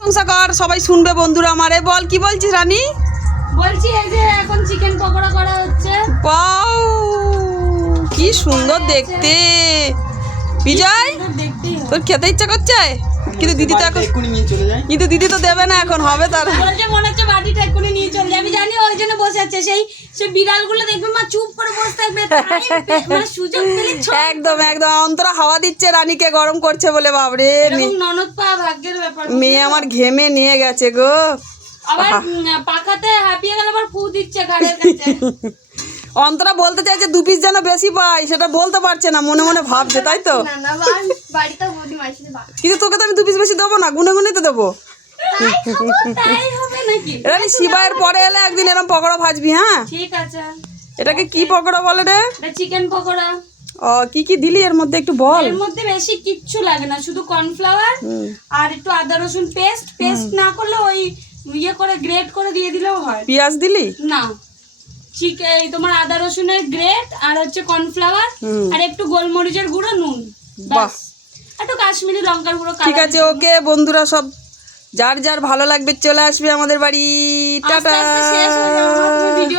প্রশংসা কর, সবাই শুনবে বন্ধুরা আমারে। বল কি বলছিস রানী? বলছি এই যে এখন চিকেন পকোড়া করা হচ্ছে। ওয়াও, কি সুন্দর দেখতে। বিজয়, তোর খেতে ইচ্ছা করছে? কিন্তু দিদি তো এখন দিদি তো দেবে না, এখন হবে তার। বলছে মনে হচ্ছে বাটিটা এক্ষুনি নিয়ে চলে যায়। আমি জানি ওই জন্য বসে আছে। সেই বিড়ালগুলো দেখবে মা চুপ করে বসে থাকবে, মানে সুযোগ পেলে একদম একদম অন্তরা হাওয়া দিচ্ছে রানীকে, গরম করছে বলে। বাবরে, এরকম ননদ পাওয়া ভাগ্যের ব্যাপার। মেয়ে আমার ঘেমে নিয়ে গেছে গো। আবার পাখাতে হাঁপিয়ে গেল, আবার ফু দিচ্ছে ঘাড়ের কাছে। অন্তরা বলতে চাইছে 2 পিস যেন বেশি পাই, সেটা বলতে পারছে না, মনে মনে ভাবছে, তাই তো? কিন্তু তোকে তো আমি 2 পিস বেশি দেবো না, গুনে গুনে তো দেবো। তাই হবে নাকি? রানী শিবায়ের পরে এলে একদিন এরকম পকোড়া ভাজবি, হ্যাঁ? ঠিক আছে। এটাকে কি পকোড়া বলে রে? এটা চিকেন পকোড়া। ও, কি কি দিলি এর মধ্যে একটু বল। এর মধ্যে বেশি কিচ্ছু লাগে না, শুধু কর্নফ্লাওয়ার আর একটু আদা রসুন পেস্ট না করলে ওই ইয়ে করে গ্রেট করে দিয়ে দিলেও হয়। পেঁয়াজ দিলি না, চিকেন তোমার আদা রসুনের গ্রেট আর হচ্ছে কর্নফ্লাওয়ার আর একটু গোলমরিচের গুঁড়ো, নুন, বাহ, বাস। একটু কাশ্মীরি লঙ্কার গুঁড়ো। ঠিক আছে, ওকে বন্ধুরা, সব যার যার ভালো লাগবে চলে আসবে আমাদের বাড়ি। টাটা। শেষ হয়ে যাবে।